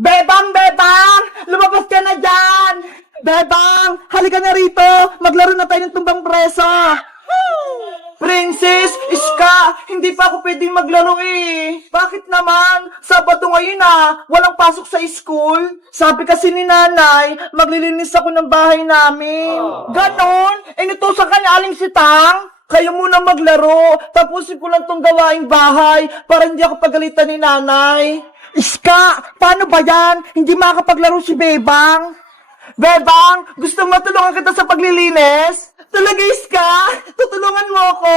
Bebang! Bebang! Lumabas ka na dyan! Bebang! Halika na rito! Maglaro na tayo ng tumbang preso! Princess! Iska! Hindi pa ako pwedeng maglaro eh! Bakit naman? Sabado ngayon ah! Walang pasok sa school! Sabi kasi ni nanay, maglilinis ako ng bahay namin! Ganon? Inutusan ka ni Aling Sitang? Kayo muna maglaro, tapusin ko lang tong gawaing bahay para hindi ako pagalitan ni nanay. Iska, paano ba yan? Hindi makakapaglaro si Bebang. Bebang, gusto mo tulungan kita sa paglilinis? Talaga, Iska? Tutulungan mo ako?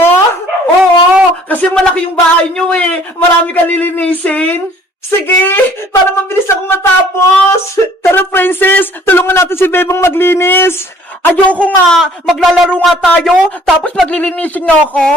Oo, kasi malaki yung bahay niyo eh. Marami kang lilinisin. Sige, para mabilis akong matapos. Tara, Princess, tulungan natin si Bebang maglinis. Ayoko nga, maglalaro nga tayo, tapos maglilinisin niyo ako.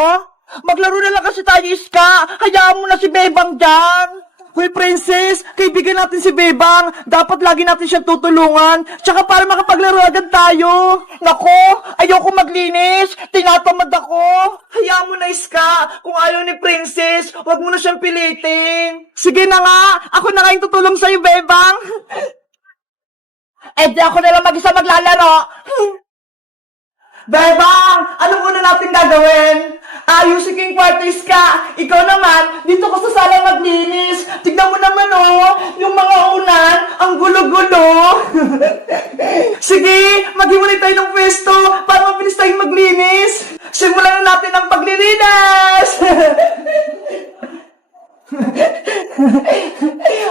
Maglaro na lang kasi tayo, Iska. Hayaan mo na si Bebang dyan. Hoy, Princess, kaibigan natin si Bebang. Dapat lagi natin siyang tutulungan. Tsaka para makapaglaro agad tayo. Nako, ayoko maglinis. Tinatamad ako. Hayaan mo na, Iska. Kung ayaw ni Princess, wag mo na siyang pilitin. Sige na nga, ako na nga yung tutulong sa'yo, Bebang. Eh, di ako na lang mag-isa maglalaro. Bebang, anong una natin gagawin? Ayusin ko yung kwartos ka. Ikaw naman, dito ko sa sala maglinis. Tignan mo naman oh, yung mga unan, ang gulo-gulo. Sige, maghiwalay tayo ng pwesto para mabilis tayong maglinis. Simulan na natin ang paglilinis.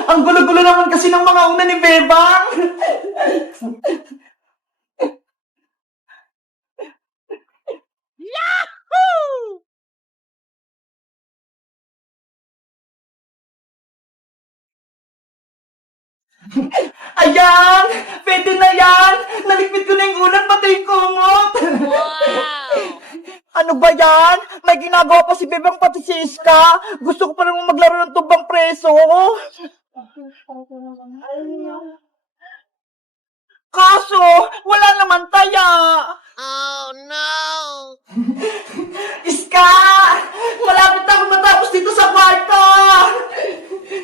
Ang gulo-gulo naman kasi ng mga unan ni Bebang. Ayan! Pwede na yan! Nalikpit ko na yung ulan, pati yung kumot! Wow! Ano ba yan? May ginagawa pa si Bebang pati si Iska. Gusto ko pa naman maglaro ng tumbang preso. Kaso, wala naman taya. Oh no! Iska! Malapit na ako matapos dito sa kwarto!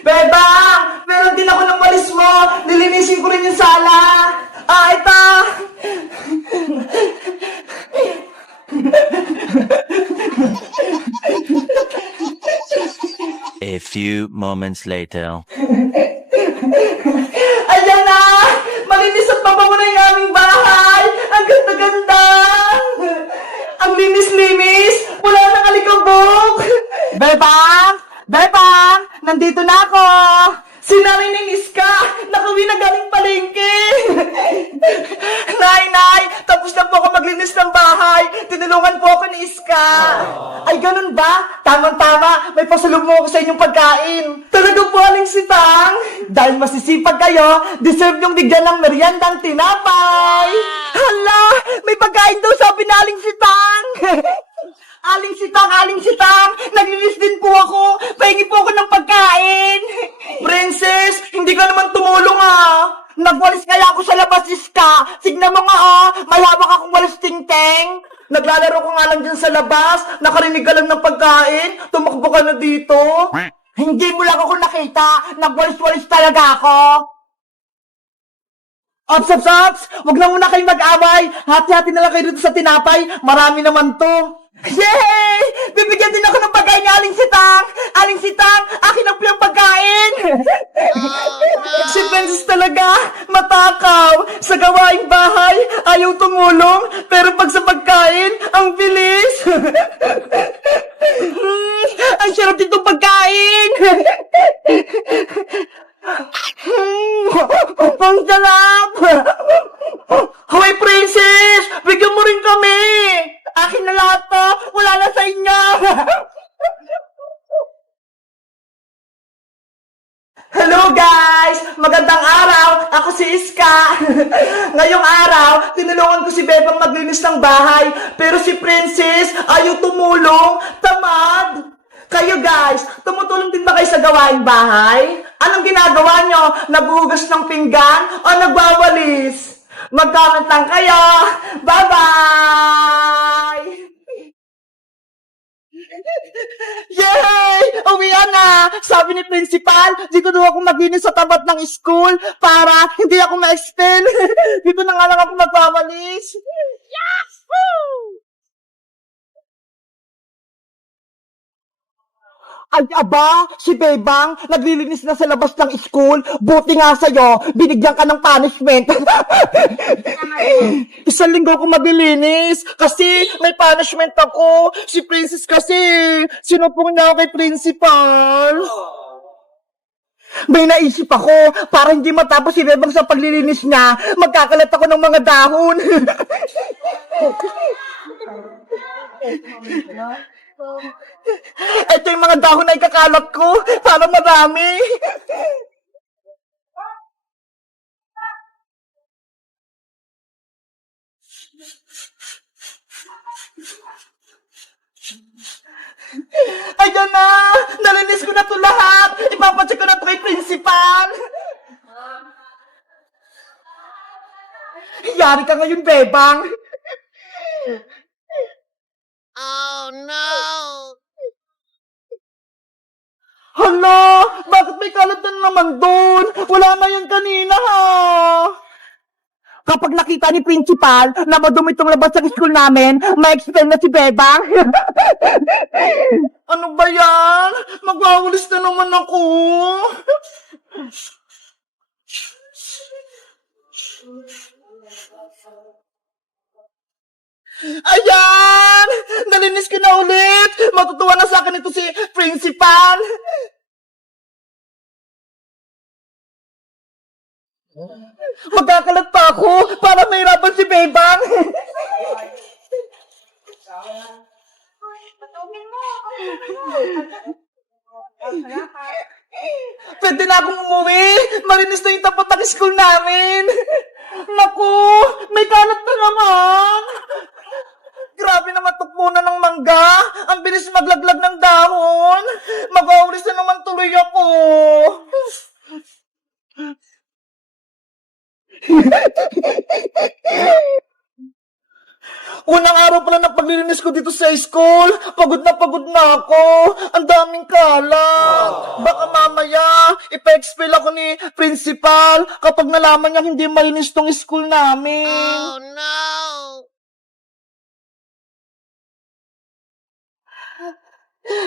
Bebang! Meron din ako ng walis mo! Nilinisin ko rin yung sala! Ah, ito! A few moments later. Ayan na! Malinis at mabango na yung aming bahay! Ang ganda-ganda! Ang linis-linis! Wala nang alikabok! Bebang! Bebang! Nandito na ako! Sinari ni Iska! Nakauwi na galing palengke! Nay! Tapos na po ako maglinis ng bahay! Tinulungan po ako ni Iska! Ay, ganun ba? Tamang-tama! May pasalubong ako sa inyong pagkain! Talaga po, Aling Sitang! Dahil masisipag kayo, deserve yung bigyan ng meriendang tinapay! Hala! May pagkain daw sabi na Aling Sitang! Aling Sitang! Naglinis din po ako! Pahingi po ako ng pagkain! Princess, hindi ka naman tumulong ah! Nagwalis kaya ako sa labas, Iska! Tignan mo nga oh! May hawak akong walis ting-teng! Naglalaro ko nga lang dyan sa labas! Nakarinig ka lang ng pagkain! Tumakbo ka na dito! Hindi mo lang ako nakita! Nagwalis-walis talaga ako! Ops! Huwag na muna kayong mag-away! Hati-hati na lang kayo dito sa tinapay! Marami naman to! Yay! Bibigyan din ako ng pagkain ni Aling Sitang! Aling Sitang, akin ang piyang pagkain! Si Princess talaga, matakaw! Sa gawaing bahay, ayaw tumulong, pero pag sa pagkain, ang bilis! Ang sarap ditong pagkain! Ang sarap! Hoy, Princess! Bigyan mo rin kami! Akin na lahat to! Wala na sa inyo! Hello guys! Magandang araw! Ako si Iska! Ngayong araw, tinulungan ko si Bebang maglinis ng bahay, pero si Princess ayaw tumulong. Tamad! Kayo guys, tumutulong din ba kayo sa gawaing bahay? Anong ginagawa nyo? Naghuhugas ng pinggan o nagwawalis? Mag-comment lang kayo! Bye-bye! Yay! Uwian na! Sabi ni principal, dito daw ako maglinis sa tapat ng school para hindi ako ma-expel. Dito na nga lang ako magwawalis. Ay, aba, si Bebang, naglilinis na sa labas ng school. Buti nga sa'yo, binigyan ka ng punishment. Isang linggo ko maglilinis kasi may punishment ako. Si Princess kasi, sinupong niya ako kay principal. May naisip ako, para hindi matapos si Bebang sa paglilinis niya, magkakalat ako ng mga dahon. Ito yung mga dahon na ikakalat ko, para marami. Ayan na! Nalinis ko na to lahat! Ipapacheck ko na to kay principal! Yari ka ngayon, Bebang! Oh no! Hala! Bakit may kalat na naman doon? Wala na yan kanina, ha? Kapag nakita ni principal na madumi itong labas ng school namin, ma-expel na si Bebang. Ano ba yan? Magwawalis na naman ako. Ayan! Nalinis ko na ulit! Matutuwa na sa akin ito si principal! Magkakalat pa ako para mahirapan si Bebang! Pwede na akong umuwi! Malinis na yung tapat ng school namin! Naku! May kalat na naman! Grabe naman tukpunan ng mangga! Ang bilis maglaglag ng dahon! Mag-aulis na naman tuloy ako! Unang araw pala ng paglilinis ko dito sa school, pagod na ako. Ang daming kalat. Baka mamaya, ipa-expel ako ni principal kapag nalaman niya hindi malinis tong school namin. Oh no!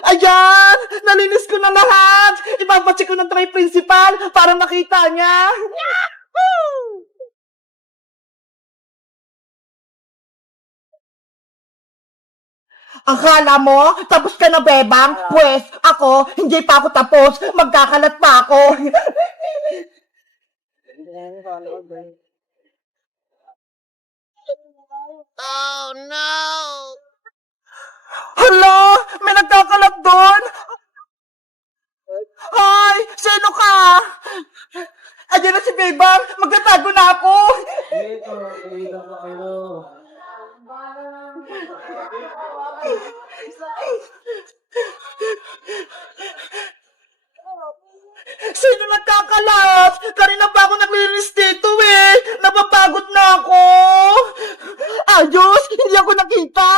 Ayan! Nalinis ko na lahat! Ipapacheck ko na ito kay principal para makita niya. Yahoo! Akala mo, tapos ka na, Bebang? Pwes, ako, hindi pa ako tapos. Magkakalat pa ako. Oh no! Hala! May nagkakalat doon! Ay! Sino ka? Ayan na si Bebang! Magtatago na ako! Sino nagkakalat? Kanina pa ako naglilinis dito eh! Napapagod na ako! Ayos! Hindi ako nakita!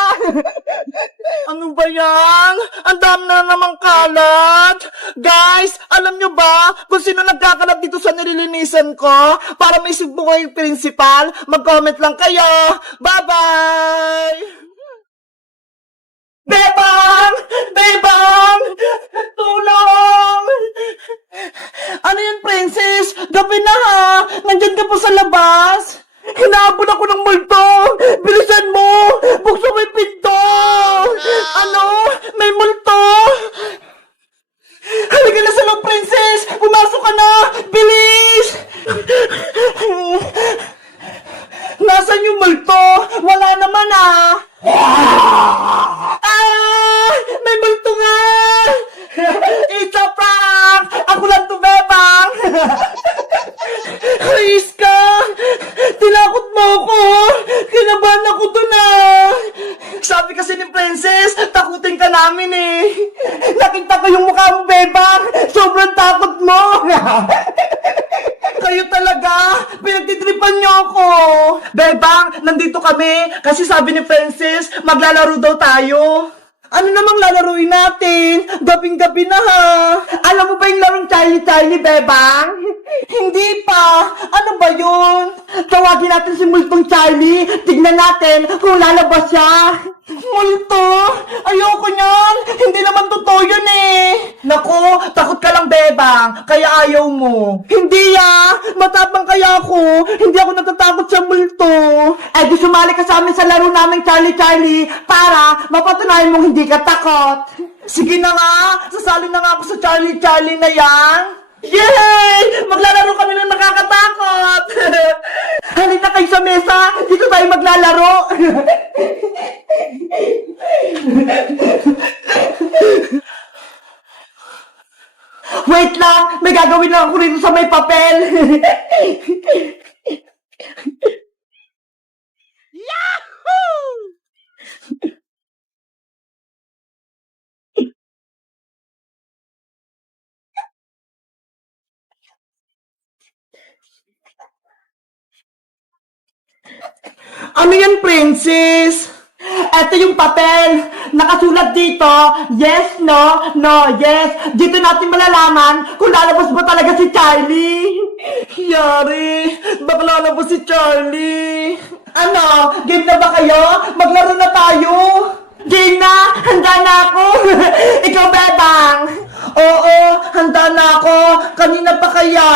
Ano ba yan? Ang dami na namang kalat! Guys, alam nyo ba kung sino nagkakalat dito sa nililinisan ko? Para may subo ko yung principal, mag-comment lang kayo! Bye-bye! Bebang! Bebang! Tulong! Ano yun, princess? Gabi na ha! Nandyan ka pa sa labas! Hinahabol ako ng multo! Bilisan mo! Buksan mo yung pinto! Ano? May multo! Halika na sa loob, princess! Pumasok ka na! Bilis! Nasaan yung multo? Wala naman ah! Ah! May multo nga! It's a prank! Ako lang to, Bebang! Ayos ka! Tinakot mo ako! Kinabahan ako dun ah! Sabi kasi ni Princess, takutin ka namin eh! Nakita ko yung mukha mo, Bebang! Sobrang takot mo! Kayo talaga! Pinagtitripan niyo ako! Bebang, nandito kami kasi sabi ni Princess, maglalaro daw tayo. Ano namang lalaruin natin? Gabing-gabi na ha. Alam mo ba yung larong Charlie, Bebang? Hindi pa. Ano ba yun? Tawagin natin si Multong Charlie. Tignan natin kung lalabas siya. Multo? Ayoko niyan. Hindi naman totoo yun eh. Naku, takot ka lang, Bebang. Kaya ayaw mo. Hindi matabang kaya ako. Hindi ako natatakot sa multo. Eh di sumali ka sa amin sa laro namin Charlie para mapatunayan mong hindi ka takot. Sige na nga, sasali na nga ako sa Charlie na yan. Yay! Maglalaro kami ng nakakatakot! Halika kayo sa mesa, dito tayo maglalaro! Wait lang, may gagawin lang ako rito sa may papel! Ano yan, princess? Ito yung papel. Nakasulat dito, yes, no, yes. Dito natin malalaman kung lalabas ba talaga si Charlie. Yari, baka lalabas si Charlie. Ano, game na ba kayo? Maglaro na tayo. Game na, handa na ako. Ikaw, Bebang. Oo, handa na ako. Kanina pa kaya.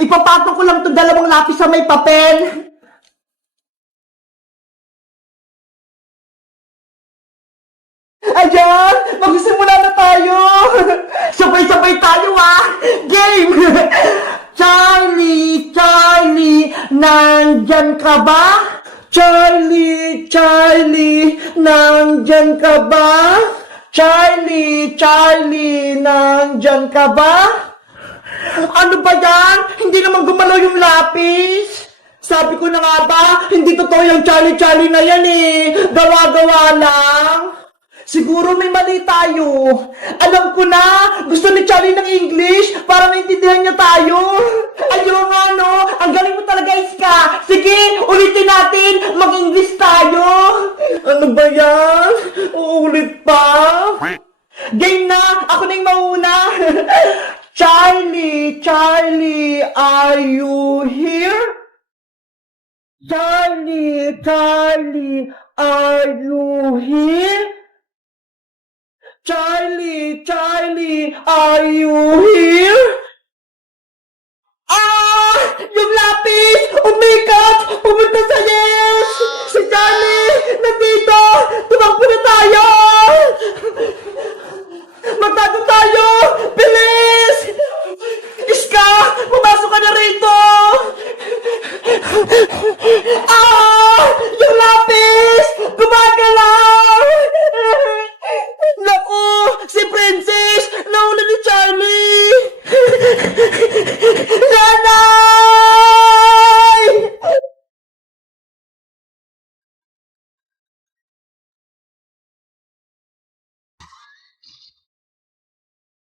Ipapatong ko lang itong dalawang lapis sa may papel. Ayan! Magsisimula na tayo! Sabay-sabay tayo Game! Charlie, nandyan ka ba? Charlie, nandyan ka ba? Charlie, nandyan ka ba? Ano ba yan? Hindi naman gumalaw yung lapis! Sabi ko na nga ba, hindi totoo yung Charlie na yan eh! Gawa-gawa lang! Siguro may mali tayo. Alam ko na, gusto ni Charlie ng English para maintindihan niya tayo. Ayaw nga no, ang galing mo talaga, Iska. Sige, ulitin natin, mag-English tayo. Ano ba yan? Uulit pa? Game na, ako na yung mauna. Charlie, are you here? Charlie, are you here? Charlie, are you here? Yung lapis! Umikat! Pumunta sa yes! Si Charlie! Nandito! Tumakbo na tayo! Magtago tayo! Bilis! Iska! Pumasok ka na rito!